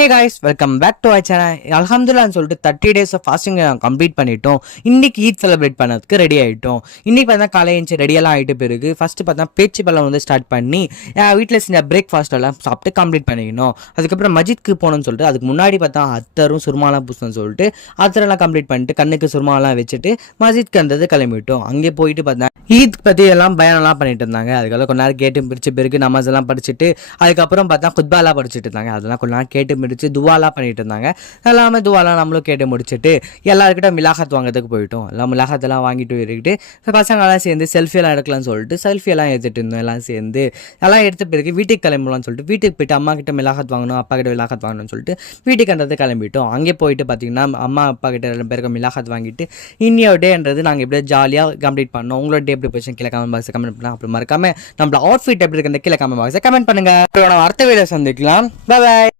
Hey guys, welcome back to our channel. அல்ஹம்துலில்லாஹ்னு சொல்லிட்டு 30 days of fasting complete பண்ணிட்டோம். இன்னைக்கு ஈத் செலிப்ரேட் பண்ணதுக்கு ரெடி ஆகிட்டோம். இன்னைக்கு பார்த்தா காலை எழுந்து ரெடியெல்லாம் ஆகிட்டு பிறகு ஃபஸ்ட்டு பார்த்தா பேச்சு பழம் வந்து ஸ்டார்ட் பண்ணி வீட்டில் செஞ்ச பிரேக்ஃபாஸ்ட் எல்லாம் சாப்பிட்டு கம்ப்ளீட் பண்ணிக்கணும். அதுக்கப்புறம் மஜித்க்கு போகணும்னு சொல்லிட்டு அதுக்கு முன்னாடி பார்த்தா அத்தரும் சுருமாலாம் பூசணும்னு சொல்லிட்டு அத்தரெல்லாம் கம்ப்ளீட் பண்ணிட்டு கண்ணுக்கு சுருமாலாம் வச்சுட்டு மஜித்க்கு வந்தது கிளம்பிட்டோம். அங்கே போயிட்டு பார்த்தா ஈத் பற்றி எல்லாம் பயனெல்லாம் பண்ணிட்டு இருந்தாங்க. அதுக்கெல்லாம் கொஞ்ச நேரம் கேட்டு பிடிச்ச பிறகு நமாஸ் எல்லாம் படிச்சுட்டு அதுக்கப்புறம் பார்த்தா குத்பாலாம் படிச்சுட்டு இருந்தாங்க. அதெல்லாம் கொஞ்ச நேரம் கேட்டு முடிச்சு துவாலாம் பண்ணிட்டு இருந்தாங்க. எல்லாமே துவாலாம் நம்மளும் கேட்டு முடிச்சுட்டு எல்லாருக்கிட்ட மிலாகத் வாங்கிறதுக்கு போயிட்டோம். எல்லாம் மிலாகத்தெல்லாம் வாங்கிட்டு இருக்கிட்டு பசங்களாம் சேர்ந்து செல்ஃபியெல்லாம் எடுக்கலாம்னு சொல்லிட்டு செல்ஃபியெல்லாம் எடுத்துகிட்டு இருந்தோம். எல்லாம் சேர்ந்து எல்லாம் எடுத்த பிறகு வீட்டுக்கு கிளம்பலாம்னு சொல்லிட்டு வீட்டுக்கு போயிட்டு அம்மா கிட்ட மிலாகத் வாங்கணும், அப்பா கிட்ட மிலாகத் வாங்கணும்னு சொல்லிட்டு வீட்டுக்கு அன்றது கிளம்பிட்டோம். அங்கே போயிட்டு பார்த்தீங்கன்னா அம்மா அப்பா கிட்ட 2 பேருக்கு மிலாகத் வாங்கிட்டு இன்னியோ டேன்றது நாங்கள் எப்படியோ ஜாலியாக கம்ப்ளீட் பண்ணோம். உங்களோட டே எப்படி போச்சு கீழே கமெண்ட் பாக்ஸ் கமெண்ட் பண்ணலாம். அப்புறம் மறக்காம நம்மளோட அவுட்ஃபிட் எப்படி இருக்கு கீழே கமெண்ட் பாக்ஸை கமெண்ட் பண்ணுங்க. அடுத்த வீடியோ சந்திக்கலாம். Bye by.